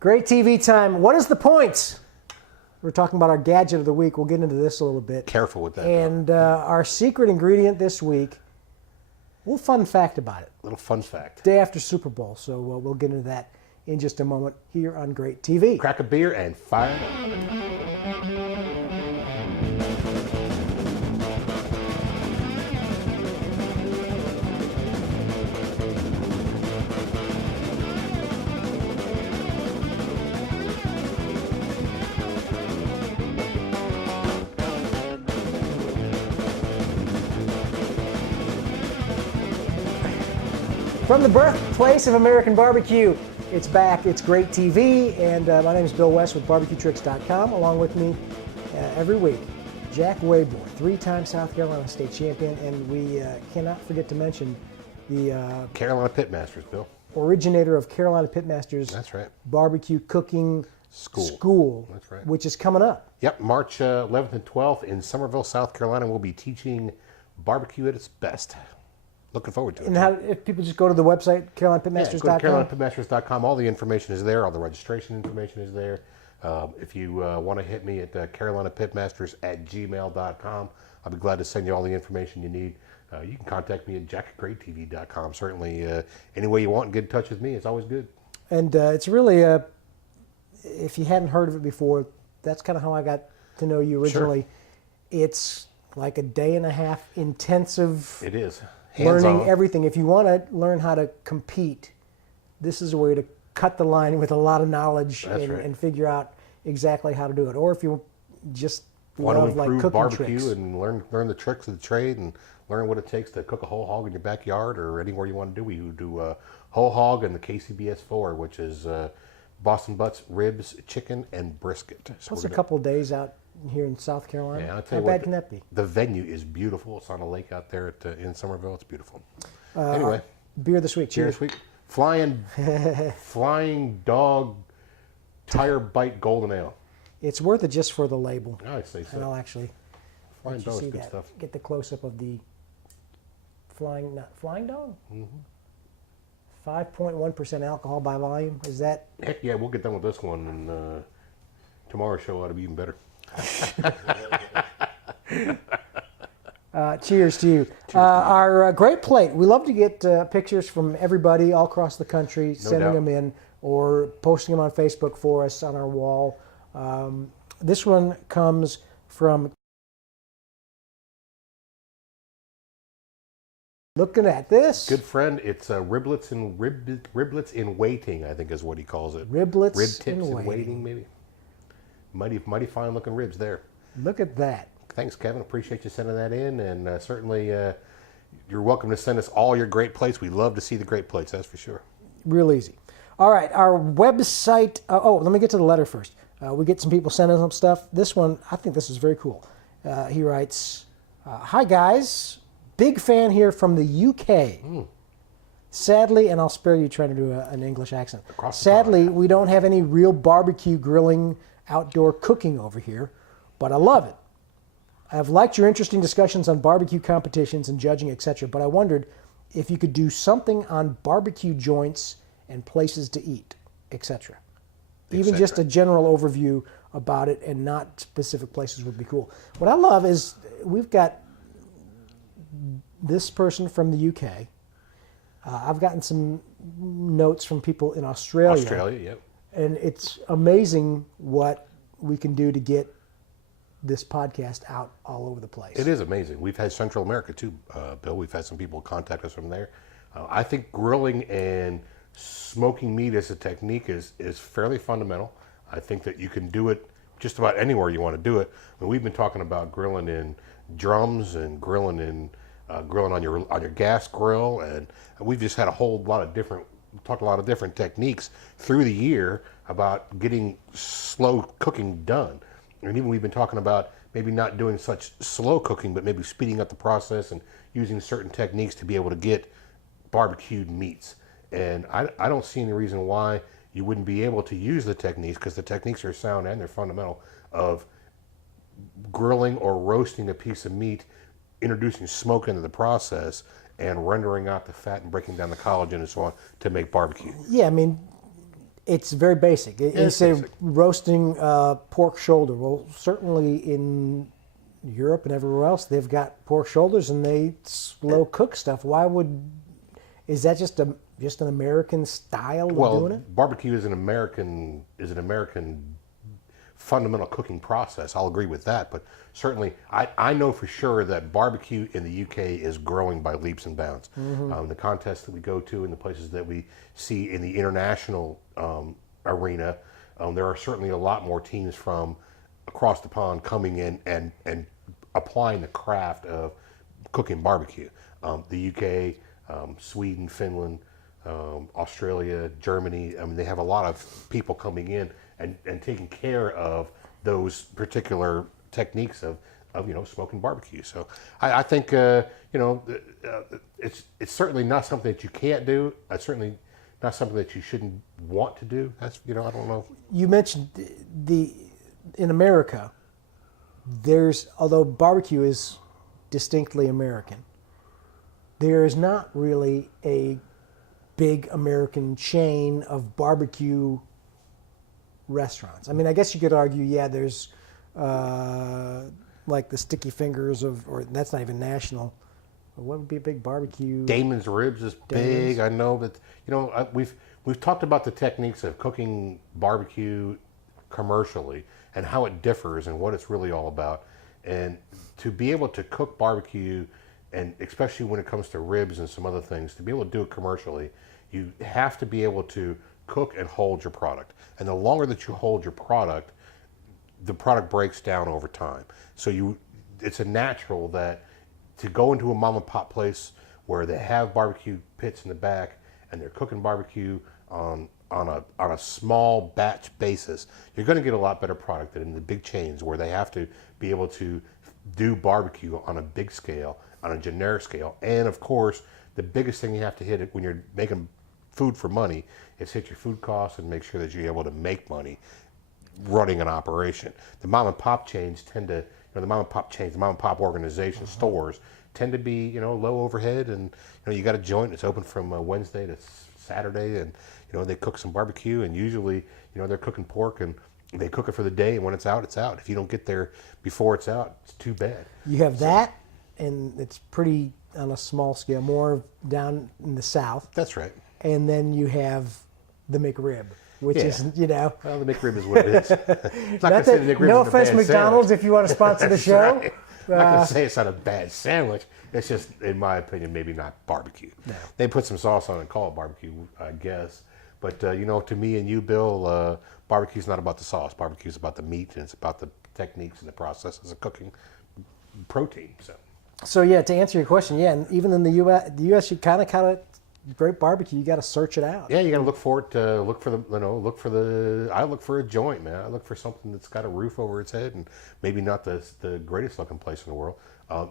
Great TV time. What is the point? We're talking about our gadget of the week. We'll get into this a little bit. Careful with that. And our secret ingredient this week, a little fun fact about it. Little fun fact. Day after Super Bowl, so we'll get into that in just a moment here on Great TV. Crack a beer and fire it up. From the birthplace of American barbecue, it's back. It's Great TV, and my name is Bill West with BBQTricks.com. Along with me every week, Jack Wayborn, three-time South Carolina state champion, and we cannot forget to mention the Carolina Pitmasters, Bill. Originator of Carolina Pitmasters. That's right. Barbecue cooking school. That's right. Which is coming up. Yep, March 11th and 12th in Summerville, South Carolina. We'll be teaching barbecue at its best. Looking forward to it. And how, if people just go to the website, CarolinaPitmasters.com? Go to CarolinaPitmasters.com. All the information is there. All the registration information is there. If you want to hit me at CarolinaPitmasters@gmail.com, I'll be glad to send you all the information you need. You can contact me at jack@greattv.com. Certainly, any way you want and get in touch with me. It's always good. And it's really, if you hadn't heard of it before, that's kind of how I got to know you originally. Sure. It's like a day and a half intensive. It is. Learning everything. If you want to learn how to compete, this is a way to cut the line with a lot of knowledge and figure out exactly how to do it. Or if you just want to improve cooking barbecue tricks. And learn the tricks of the trade and learn what it takes to cook a whole hog in your backyard or anywhere you want to do. We do whole hog and the KCBS4, which is Boston butts, ribs, chicken, and brisket. So What's a couple of days out here in South Carolina? Yeah, I'll tell How you bad what, can that be? The venue is beautiful. It's on a lake out there in Summerville. It's beautiful. Anyway, beer this week. Cheers. This week, flying dog tire bite golden ale. It's worth it just for the label. I say so. And I'll actually flying dog is good stuff. Get the close up of the flying dog. 5.1% alcohol by volume. Is that? Heck yeah, we'll get done with this one, and tomorrow's show ought to be even better. Cheers to you. Our great plate. We love to get pictures from everybody all across the country, sending them in or posting them on Facebook for us on our wall. This one comes from, looking at this. Good friend. It's riblets in waiting, I think is what he calls it. Riblets Rib tips in in waiting, maybe. Mighty fine looking ribs there. Look at that. Thanks, Kevin. Appreciate you sending that in, and certainly you're welcome to send us all your great plates. We love to see the great plates, that's for sure. Real easy. All right, our website. Let me get to the letter first. We get some people sending some stuff. This one, I think this is very cool. He writes, "Hi guys, big fan here from the UK. Sadly, and I'll spare you trying to do an English accent. Sadly, we don't have any real barbecue grilling, outdoor cooking over here, but I love it. I've liked your interesting discussions on barbecue competitions and judging, etc., but I wondered if you could do something on barbecue joints and places to eat, etc. Even just a general overview about it and not specific places would be cool." What I love is we've got this person from the UK. I've gotten some notes from people in Australia. Australia, yep. And it's amazing what we can do to get this podcast out all over the place. It is amazing. We've had Central America too, Bill. We've had some people contact us from there. I think grilling and smoking meat as a technique is fairly fundamental. I think that you can do it just about anywhere you want to do it. I mean, we've been talking about grilling in drums and grilling on your gas grill, and we've just had a lot of different techniques through the year about getting slow cooking done. And even we've been talking about maybe not doing such slow cooking, but maybe speeding up the process and using certain techniques to be able to get barbecued meats. And I don't see any reason why you wouldn't be able to use the techniques, because the techniques are sound and they're fundamental, of grilling or roasting a piece of meat, introducing smoke into the process, and rendering out the fat and breaking down the collagen and so on to make barbecue. Yeah, I mean, It's very basic. You it's say basic. roasting pork shoulder. Well, certainly in Europe and everywhere else, they've got pork shoulders and they slow cook stuff. Is that just an American style of doing it? Barbecue is an American fundamental cooking process. I'll agree with that, but certainly I know for sure that barbecue in the UK is growing by leaps and bounds. The contests that we go to and the places that we see in the international arena, there are certainly a lot more teams from across the pond coming in and applying the craft of cooking barbecue. The UK, Sweden, Finland, Australia, Germany. I mean, they have a lot of people coming in and taking care of those particular techniques of smoking barbecue. So I think it's certainly not something that you can't do. It's certainly not something that you shouldn't want to do. That's I don't know. You mentioned in America, although barbecue is distinctly American, there is not really a big American chain of barbecue restaurants. I mean, I guess you could argue, there's like the Sticky Fingers or that's not even national. What would be a big barbecue? Damon's Ribs is big. I know, but we've talked about the techniques of cooking barbecue commercially and how it differs and what it's really all about. And to be able to cook barbecue, and especially when it comes to ribs and some other things, to be able to do it commercially, you have to be able to cook and hold your product. And the longer that you hold your product, the product breaks down over time. So it's a natural that to go into a mom and pop place where they have barbecue pits in the back and they're cooking barbecue on a small batch basis, you're going to get a lot better product than in the big chains where they have to be able to do barbecue on a big scale, on a generic scale. And of course, the biggest thing you have to hit when you're making food for money is hit your food costs and make sure that you're able to make money running an operation. The mom and pop chains tend to, the mom and pop organizations, stores tend to be, low overhead, and you got a joint that's open from Wednesday to Saturday, and they cook some barbecue, and usually they're cooking pork and they cook it for the day, and when it's out, it's out. If you don't get there before it's out, it's too bad. You have that, and it's pretty on a small scale, more down in the South. That's right. And then you have the McRib, which is, Well, the McRib is what it is. No offense, McDonald's, if you want to sponsor the show. Right. I'm not going to say it's not a bad sandwich. It's just, in my opinion, maybe not barbecue. No. They put some sauce on it and call it barbecue, I guess. But, to me and you, Bill, barbecue's not about the sauce. Barbecue's about the meat, and it's about the techniques and the processes of cooking protein. So to answer your question, and even in the U.S., you kind of great barbecue, you got to search it out. Yeah, you got to look for it. I look for a joint, man. I look for something that's got a roof over its head, and maybe not the greatest looking place in the world.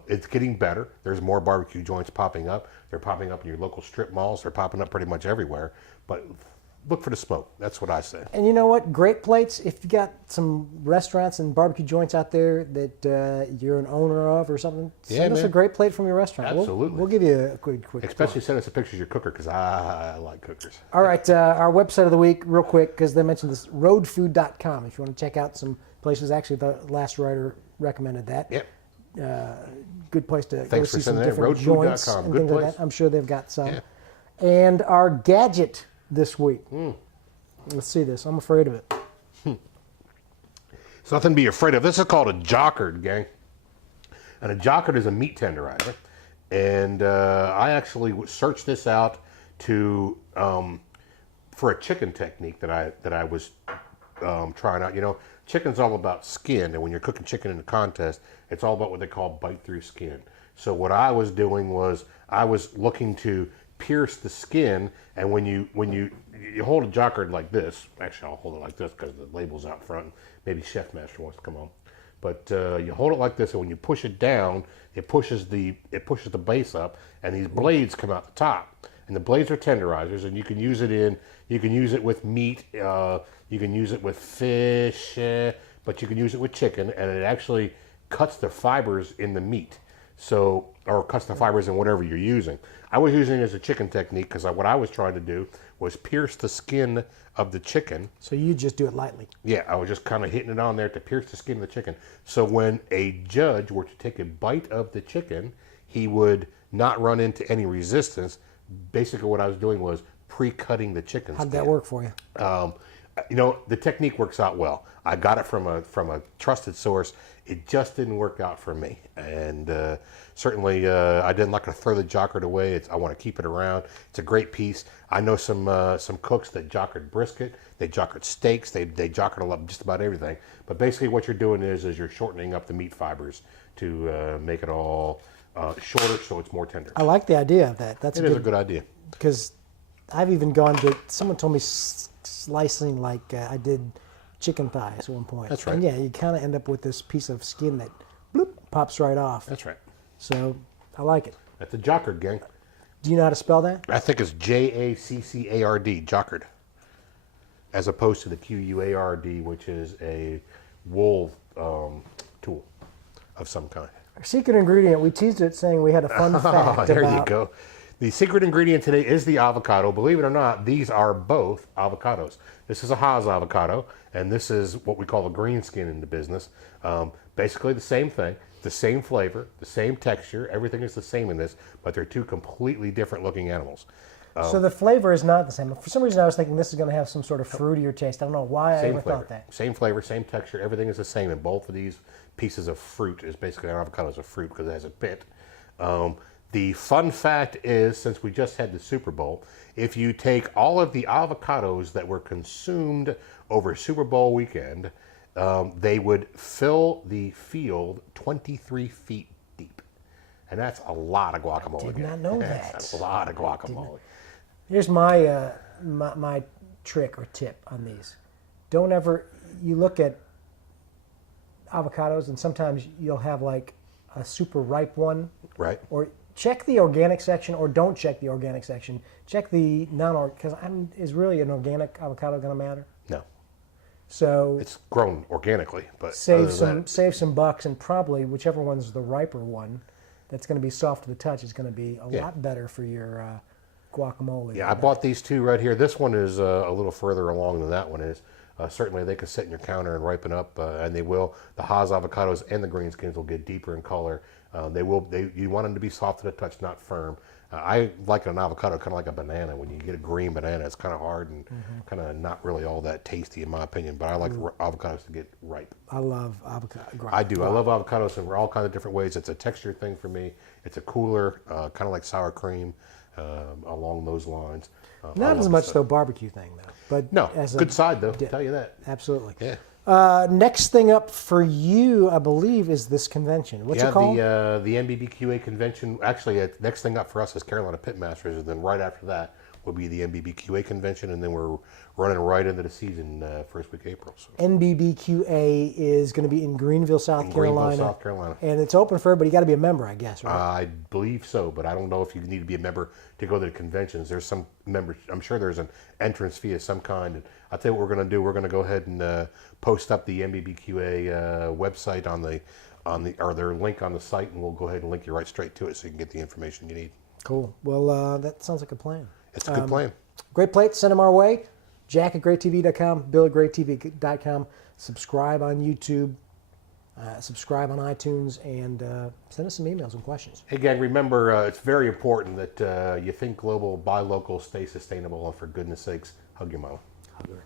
It's getting better. There's more barbecue joints popping up. They're popping up in your local strip malls. They're popping up pretty much everywhere. But look for the smoke. That's what I say. And you know what? Great plates. If you got some restaurants and barbecue joints out there that you're an owner of or something, send us a great plate from your restaurant. Absolutely. We'll give you a quick. Especially send us a picture of your cooker, because I like cookers. All right. Our website of the week, real quick, because they mentioned this, roadfood.com. If you want to check out some places. Actually, the last writer recommended that. Yep. Good place to go see some different joints and things like that. I'm sure they've got some. Yeah. And our gadget this week. Let's see this. I'm afraid of it. It's nothing to be afraid of. This is called a Jaccard, gang. And a Jaccard is a meat tenderizer. And I actually searched this out for a chicken technique that I was trying out. Chicken's all about skin, and when you're cooking chicken in a contest, it's all about what they call bite through skin. So what I was doing was I was looking to pierce the skin, and when you hold a Jaccard like this, actually I'll hold it like this because the label's out front. Maybe Chef Master wants to come on, but you hold it like this, and when you push it down, it pushes the base up, and these blades come out the top. And the blades are tenderizers, and you can use it with meat, you can use it with fish, but you can use it with chicken, and it actually cuts the fibers in the meat. So, or custom fibers in whatever you're using. I was using it as a chicken technique because what I was trying to do was pierce the skin of the chicken. So you just do it lightly. Yeah, I was just kind of hitting it on there to pierce the skin of the chicken. So when a judge were to take a bite of the chicken, he would not run into any resistance. Basically what I was doing was pre-cutting the chicken How'd skin. that work for you? You know, the technique works out well. I got it from a trusted source. It just didn't work out for me, and certainly I didn't like to throw the Jaccard away. I want to keep it around. It's a great piece. I know some cooks that Jaccard brisket, they Jaccard steaks, they Jaccard a lot, just about everything. But basically, what you're doing is you're shortening up the meat fibers to make it all shorter, so it's more tender. I like the idea of that. It is a good idea. Because I've even gone to, someone told me slicing like I did chicken thighs at one point. That's right. And yeah, you kind of end up with this piece of skin that bloop, pops right off. That's right. So I like it. That's a Jaccard, gang. Do you know how to spell that? I think it's Jaccard, Jaccard, as opposed to the Quard, which is a wool tool of some kind. Our secret ingredient, we teased it saying we had a fun fact There about... you go. The secret ingredient today is the avocado. Believe it or not, these are both avocados. This is a Haas avocado, and this is what we call a green skin in the business. Basically the same thing, the same flavor, the same texture. Everything is the same in this, but they're two completely different looking animals. So the flavor is not the same. For some reason, I was thinking this is going to have some sort of fruitier taste. I don't know why I ever thought that. Same flavor, same texture. Everything is the same, and both of these pieces of fruit is basically an avocado is a fruit because it has a pit. The fun fact is, since we just had the Super Bowl, if you take all of the avocados that were consumed over Super Bowl weekend, they would fill the field 23 feet deep. And that's a lot of guacamole. I did not know that. That's a lot of guacamole. Here's my, my trick or tip on these. Don't ever, you look at avocados and sometimes you'll have like a super ripe one. Right. Or check the organic section or don't check the organic section. Check the non-organic, because is really an organic avocado going to matter? No. So It's grown organically, but save some bucks, and probably whichever one's the riper one that's going to be soft to the touch is going to be a lot better for your guacamole. Yeah, I bought these two right here. This one is a little further along than that one is. Certainly they can sit in your counter and ripen up, and they will. The Haas avocados and the green skins will get deeper in color. You want them to be soft to the touch, not firm. I like an avocado kind of like a banana. When you get a green banana, it's kind of hard and kind of not really all that tasty in my opinion, but I like avocados to get ripe. I love avocado. I do. I love avocados in all kinds of different ways. It's a texture thing for me. It's a cooler, kind of like sour cream, along those lines. Not as much though barbecue thing though, but no, as good side though. I'll tell you that. Absolutely. Yeah. Next thing up for you, I believe, is this convention. What's it called? The NBBQA convention. Actually, next thing up for us is Carolina Pitmasters, and then right after that will be the NBBQA convention, and then we're running right into the season first week April. So. NBBQA is going to be in Greenville, South Carolina. Greenville, South Carolina. And it's open for everybody. You got to be a member, I guess, right? I believe so, but I don't know if you need to be a member to go to the conventions. There's some members. I'm sure there's an entrance fee of some kind. And I'll tell you what we're going to do. We're going to go ahead and post up the NBBQA website or their link on the site, and we'll go ahead and link you right straight to it so you can get the information you need. Cool. Well, that sounds like a plan. It's a good plan. Great plates, send them our way. Jack at greattv.com, Bill at greattv.com. Subscribe on YouTube, subscribe on iTunes, and send us some emails and questions. Hey, gang, remember, it's very important that you think global, buy local, stay sustainable, and for goodness sakes, hug your mama. Hug her.